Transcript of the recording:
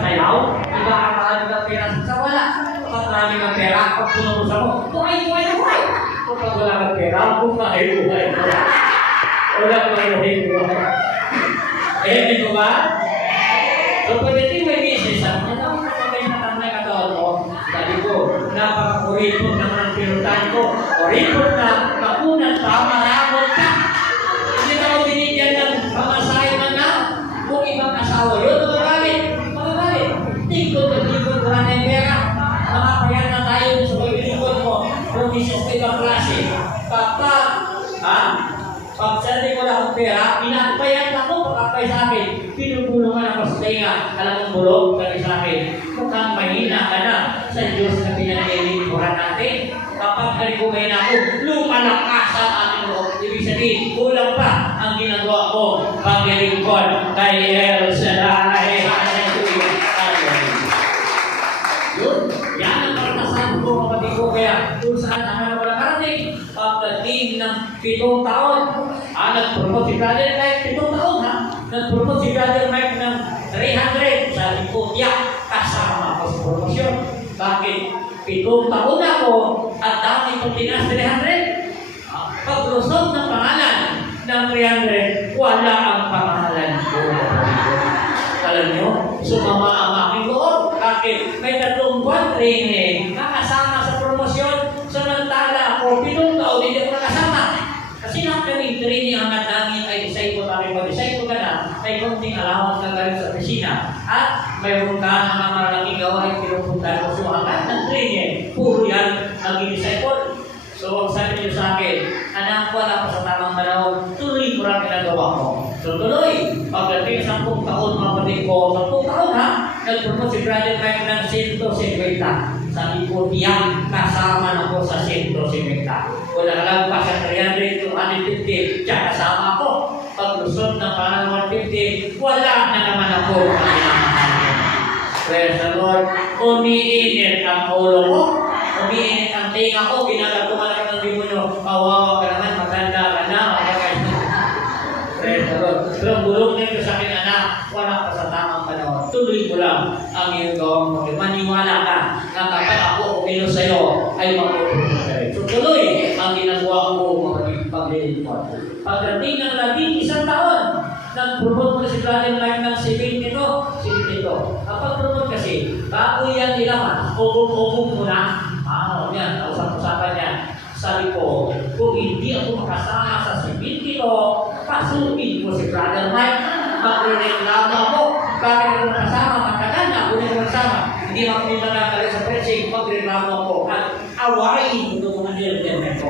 sayaw, iba ang marami ng pera sa wala. Kapag marami ng pera, pag pununusa mo, buhay na buhay. Kapag wala ng pera, buhay. Wala buhay. Di ba? So, pagdating may business, ano may natamay katawan mo? Sabi ko, napaka-kuripot naman ang pinutan ko. Kuripot na, makunan pa, maramot ka. Hindi na ako binigyan ng pamasahe na kung ibang asawa yun, magagalit. Tingkod wala na yung pera. Makapayat na tayo sa pagbilikod mo. Promises ko ibang klase. Pag sabi ko na akong pera, pinapayat ako pagkakay sa akin. Pinupulungan ako sa tinga. Alam mong bulog, sabi sa akin, mukhang mahina ka na sa Diyos na pinag-ilikuran natin. Kapag nalikumain ako, lumalakas ang ating loob. Ibig sabihin, kulang pa ang ginagawa ko pag-ilikuran kay El Shaddai. Yun, yan ang karanasan ko, kapatid ko. Kaya kung saan ang wala karating, pagdating ng 7 taon, nag-promote si Brother Mike 7 taon ha. Nag-promote si Brother Mike ng 300. Sabi ko, kasama ako sa promosyon. Bakit? 7 taon ako at dami itong tinas 300. Pag-lusot ng pangalan ng 300, wala ang pangalan ko. Alam nyo, sumama ang aking loob. Bakit? May 3 buwan training, nakasama sa promosyon. Samantala ako, 7 taon, hindi ako nakasama. Kasi nang kami training ang namin ay disciple kami mag-disciple ka na, may konting allowance na galing sa opisina. At mayroon ka na mga malaking gawain pinupunta mo sa hanggang ng training. Puro yan naging disciple. So, sabi niyo sa akin, anak, wala pa sa tamang panahon, tuloy ko lang ginagawa ko. So, tuloy. Pagdating 10 taon, mga kapatid ko, 10 taon ha, nag-promote si Brother Mike ng 150. Sabi ko, kasama na ko sa 150. Wala ka lang pa sa 300 to 150, tsaka kasama ko. Pag-lusot ng parang 150, wala na naman ako. Praise the Lord. Umiinit ang ulo ko. Umiinit ang tinga ko. Ginagawa ka ng demonyo. Kawawa ka naman, maganda ka na. Praise the Lord. Pero bulong na ito sa akin, anak, wala pa sa tamang panahon. Tuloy ko lang ang iyong gawang mag- maniwala ka na kapag ako umilos sa'yo, ay magpapalala sa'yo. So tuloy ang ginagawa ko mga paglilipot. Pagdating ng 11 taon, nag-promote mo na si Brother Mike ng 72. Kapag promote kasi, bago yan nilaman, ubong-ubong mo na. Yan, usap-usapan yan. Sabi ko, kung hindi ako makasama sa 72, pasukin ko si Brother Mike. Magre-reklamo ako. Bakit ako makasama? Matagal na ako na makasama. Hindi makapita na kali sa pressing, magre-reklamo ako. At awain ko mga nilagyan ko.